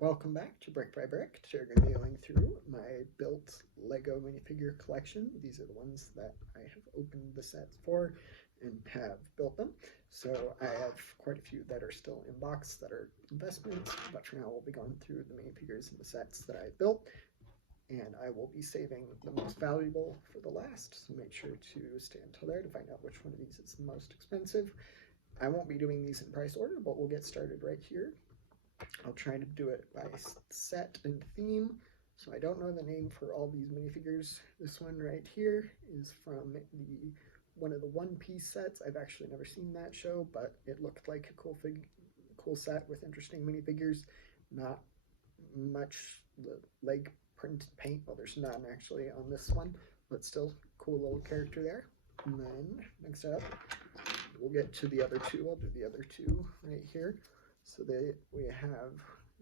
Welcome back to Brick by Brick. Today we're going to be going through my built Lego minifigure collection. These are the ones that I have opened the sets for and have built them. So I have quite a few that are still in box that are investments, but for now we'll be going through the minifigures and the sets that I built, and I will be saving the most valuable for the last, so make sure to stay until there to find out which one of these is the most expensive. I won't be doing these in price order, but we'll get started right here. I'll try to do it by set and theme. So I don't know the name for all these minifigures. This one right here is from one of the One Piece sets. I've actually never seen that show, but it looked like a cool set with interesting minifigures. Not much leg print paint. Well, there's none actually on this one, but still cool little character there. And then next up, we'll get to the other two. I'll do the other two right here. So we have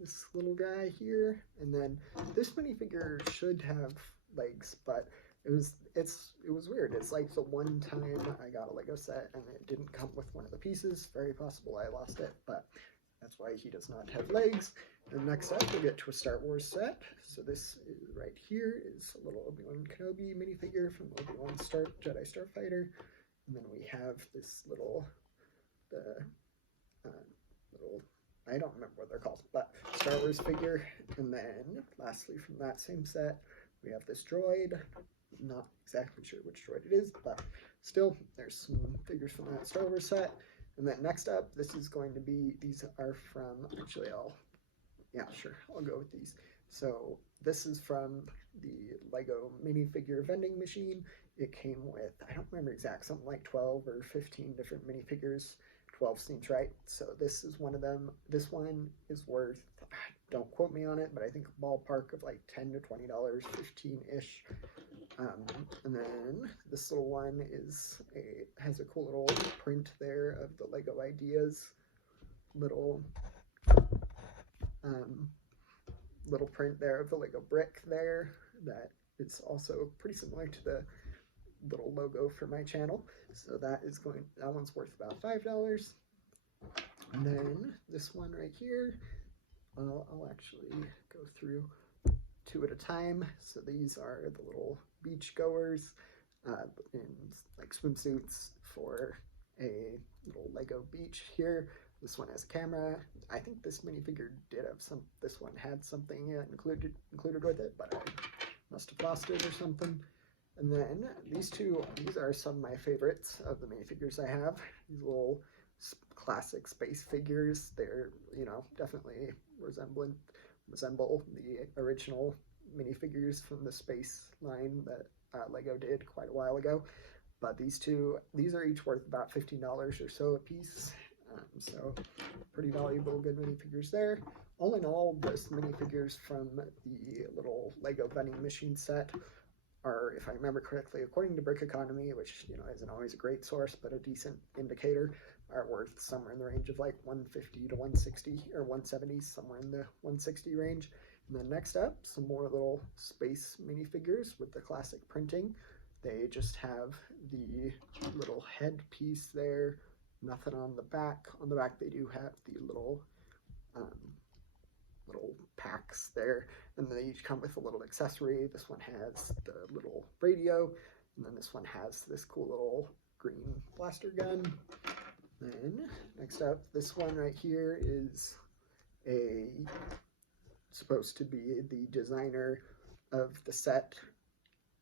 this little guy here, and then this minifigure should have legs, but it was weird. It's like the one time I got a Lego set and it didn't come with one of the pieces. Very possible I lost it, but that's why he does not have legs. And next up, we'll get to a Star Wars set. So this is right here is a little Obi-Wan Kenobi minifigure from Obi-Wan Jedi Starfighter, and then we have this little I don't remember what they're called, but Star Wars figure. And then lastly from that same set, we have this droid. Not exactly sure which droid it is, but still there's some figures from that Star Wars set. And then next up, this is going to be, these are from, actually I'll go with these. So this is from the Lego minifigure vending machine. It came with, I don't remember exact, something like 12 or 15 different minifigures. 12 seems right. So this is one of them. This one is worth, don't quote me on it, but I think a ballpark of like $10 to $20, 15-ish. And then this little one has a cool little print there of the Lego Ideas little print there of the Lego brick there that is also pretty similar to the little logo for my channel. So that one's worth about $5. And then this one right here, I'll actually go through two at a time. So these are the little beach goers in like swimsuits for a little Lego beach here. This one has a camera. I think this minifigure this one had something included with it, but I must have lost it or something. And then these are some of my favorites of the minifigures I have. These little classic space figures. They're, definitely resemble the original minifigures from the space line that Lego did quite a while ago. But these are each worth about $15 or so a piece. So pretty valuable, good minifigures there. All in all, this minifigures from the little Lego vending machine set are, if I remember correctly, according to Brick Economy, which isn't always a great source but a decent indicator, are worth somewhere in the range of like $150 to $160 or $170, somewhere in the $160 range. And then next up, some more little space minifigures with the classic printing. They just have the little head piece there, nothing on the back. On the back they do have the little packs there, and they each come with a little accessory. This one has the little radio, and then this one has this cool little green blaster gun. Then next up, this one right here is supposed to be the designer of the set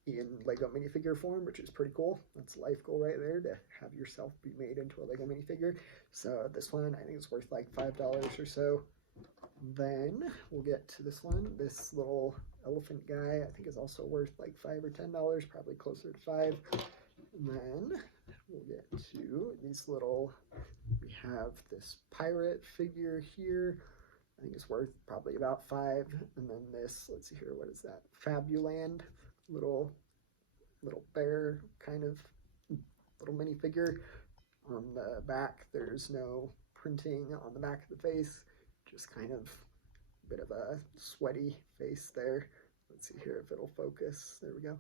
in Lego minifigure form, which is pretty cool. That's a life goal right there, to have yourself be made into a Lego minifigure. So this one, I think it's worth like $5 or so. Then we'll get to this one. This little elephant guy, I think, is also worth like $5 or $10, probably closer to $5. And then we'll get to these we have this pirate figure here. I think it's worth probably about $5. And then this, let's see here, what is that? Fabuland, little bear kind of little minifigure. On the back, there's no printing on the back of the face. Just kind of a bit of a sweaty face there. Let's see here if it'll focus. There we go.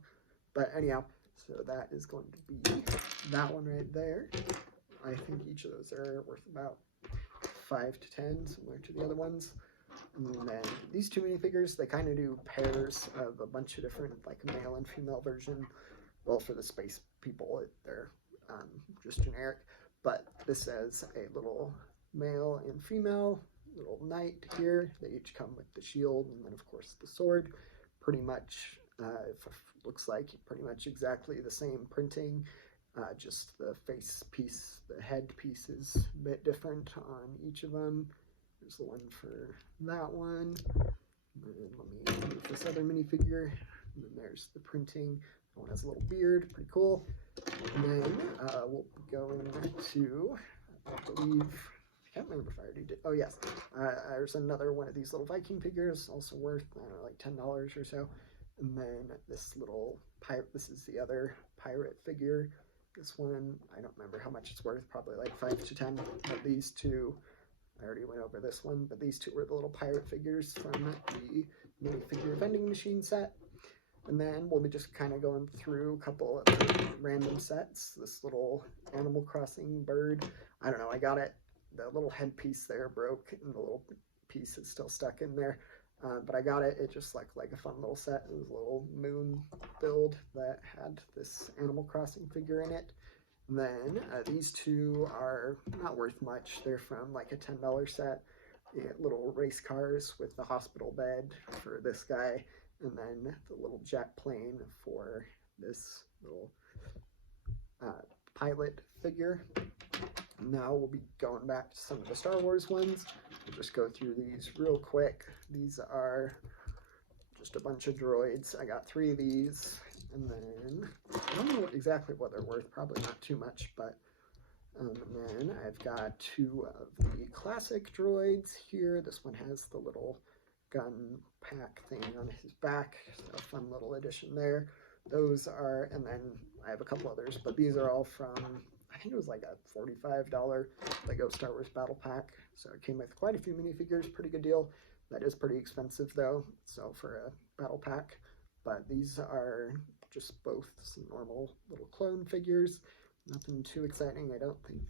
But anyhow, so that is going to be that one right there. I think each of those are worth about 5 to 10, similar to the other ones. And then these two minifigures, they kind of do pairs of a bunch of different, like male and female version. Well, for the space people, they're just generic. But this has a little male and female little knight here. They each come with the shield and then, of course, the sword. Pretty much, looks like pretty much exactly the same printing. Just the face piece, the head piece is a bit different on each of them. There's the one for that one. And then let me move this other minifigure. And then there's the printing. That one has a little beard, pretty cool. And then we'll go into, I believe, I can't remember if I already did. Oh, yes. There's another one of these little Viking figures, also worth, I don't know, like $10 or so. And then this little pirate, this is the other pirate figure. This one, I don't remember how much it's worth, probably like 5 to 10. But these two, I already went over this one, but these two were the little pirate figures from the minifigure vending machine set. And then we'll be just kind of going through a couple of random sets. This little Animal Crossing bird, I don't know, I got it. The little headpiece there broke, and the little piece is still stuck in there. But I got it. It just looked like a fun little set. It was a little moon build that had this Animal Crossing figure in it. And then these two are not worth much. They're from like a $10 set. Little race cars with the hospital bed for this guy. And then the little jet plane for this little pilot figure. Now we'll be going back to some of the Star Wars ones. We'll just go through these real quick. These are just a bunch of droids. I got 3 of these, and then I don't know exactly what they're worth, probably not too much, but and then I've got 2 of the classic droids here. This one has the little gun pack thing on his back, a fun little addition there. Those are, and then I have a couple others, but these are all from, I think it was like a $45 Lego Star Wars Battle Pack. So it came with quite a few minifigures, pretty good deal. That is pretty expensive though, so for a battle pack. But these are just both some normal little clone figures. Nothing too exciting. I think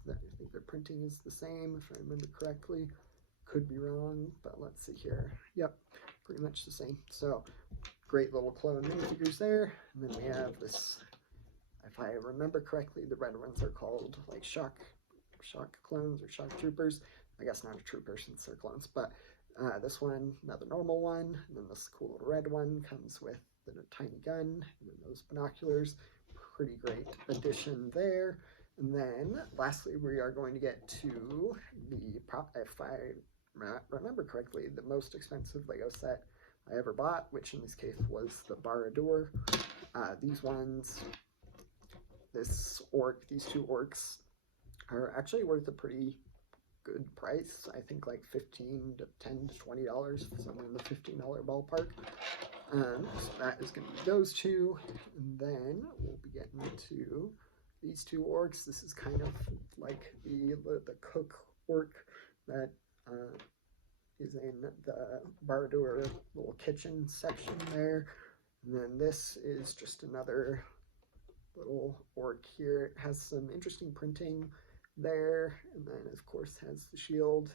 their printing is the same, if I remember correctly. Could be wrong, but let's see here. Yep, pretty much the same. So great little clone minifigures there. And then we have this, if I remember correctly, the red ones are called like shock clones or shock troopers. I guess not a trooper since they're clones, but this one, another normal one, and then this cool little red one comes with the tiny gun, and then those binoculars. Pretty great addition there. And then lastly, we are going to get to the, if I remember correctly, the most expensive Lego set I ever bought, which in this case was the Barad-dûr. These ones, these 2 orcs are actually worth a pretty good price. I think like $10 to $20, somewhere in the $15 ballpark. So that is going to be those 2, and then we'll be getting into these 2 orcs. This is kind of like the cook orc that is in the Barad-dûr little kitchen section there. And then this is just another little orc here. It has some interesting printing there, and then of course has the shield.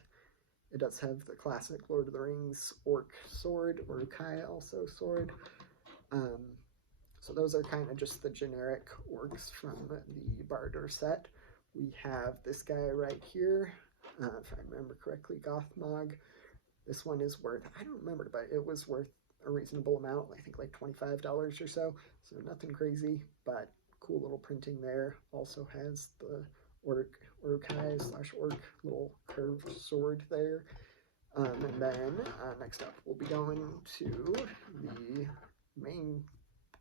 It does have the classic Lord of the Rings orc sword, or Urukai also sword. So those are kind of just the generic orcs from the Barad-dûr set. We have this guy right here, if I remember correctly, Gothmog. This one is worth, I don't remember, but it was worth a reasonable amount, I think like $25 or so. So nothing crazy, but cool little printing there. Also has the Urukai/orc little curved sword there. And then next up we'll be going to the main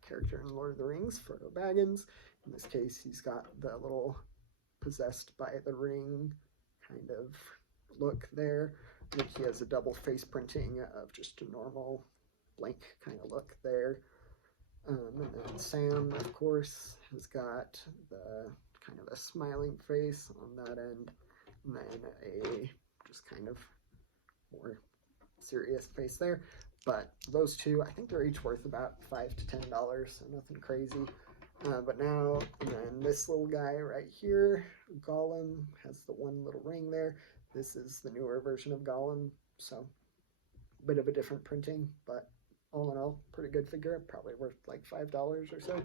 character in Lord of the Rings, Frodo Baggins. In this case, he's got the little possessed by the ring kind of look there. I think he has a double face printing of just a normal blank kind of look there. And then Sam, of course, has got the kind of a smiling face on that end, and then a just kind of more serious face there. But those 2, I think they're each worth about $5 to $10, so nothing crazy. But now, and then this little guy right here, Gollum, has the one little ring there. This is the newer version of Gollum, so bit of a different printing, but all in all, pretty good figure, probably worth like $5 or so.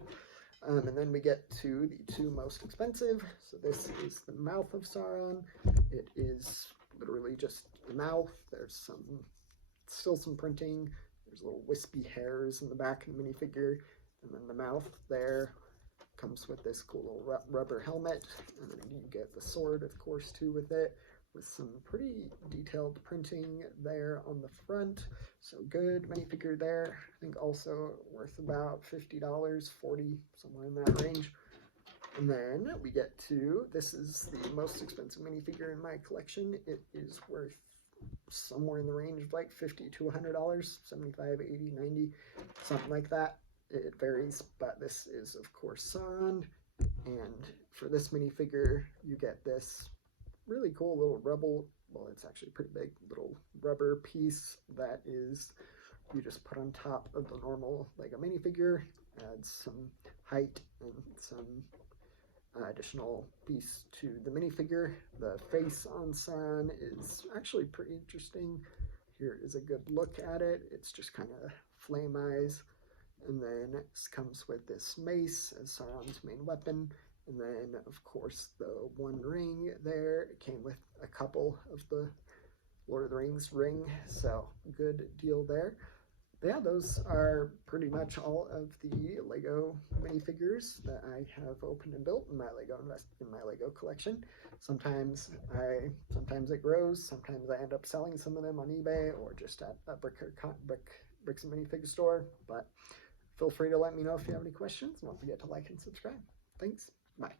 And then we get to the two most expensive. So this is the mouth of Sauron. It is literally just the mouth. There's still some printing. There's little wispy hairs in the back of the minifigure. And then the mouth there comes with this cool little rubber helmet. And then you get the sword, of course, too, with it, with some pretty detailed printing there on the front. So good minifigure there. I think also worth about $50, $40, somewhere in that range. And then we get to, this is the most expensive minifigure in my collection. It is worth somewhere in the range of like $50 to $100, 75, 80, 90, something like that. It varies, but this is, of course, Sauron. And for this minifigure, you get this really cool little well, it's actually a pretty big little rubber piece that is, you just put on top of the normal Lego minifigure, adds some height and some additional piece to the minifigure. The face on Sauron is actually pretty interesting. Here is a good look at it. It's just kind of flame eyes. And then it comes with this mace as Sauron's main weapon. And then, of course, the one ring there. It came with a couple of the Lord of the Rings ring, so good deal there. But yeah, those are pretty much all of the Lego minifigures that I have opened and built in my Lego collection. Sometimes it grows. Sometimes I end up selling some of them on eBay or just at a bricks and minifig store. But feel free to let me know if you have any questions. Don't forget to like and subscribe. Thanks. Bye.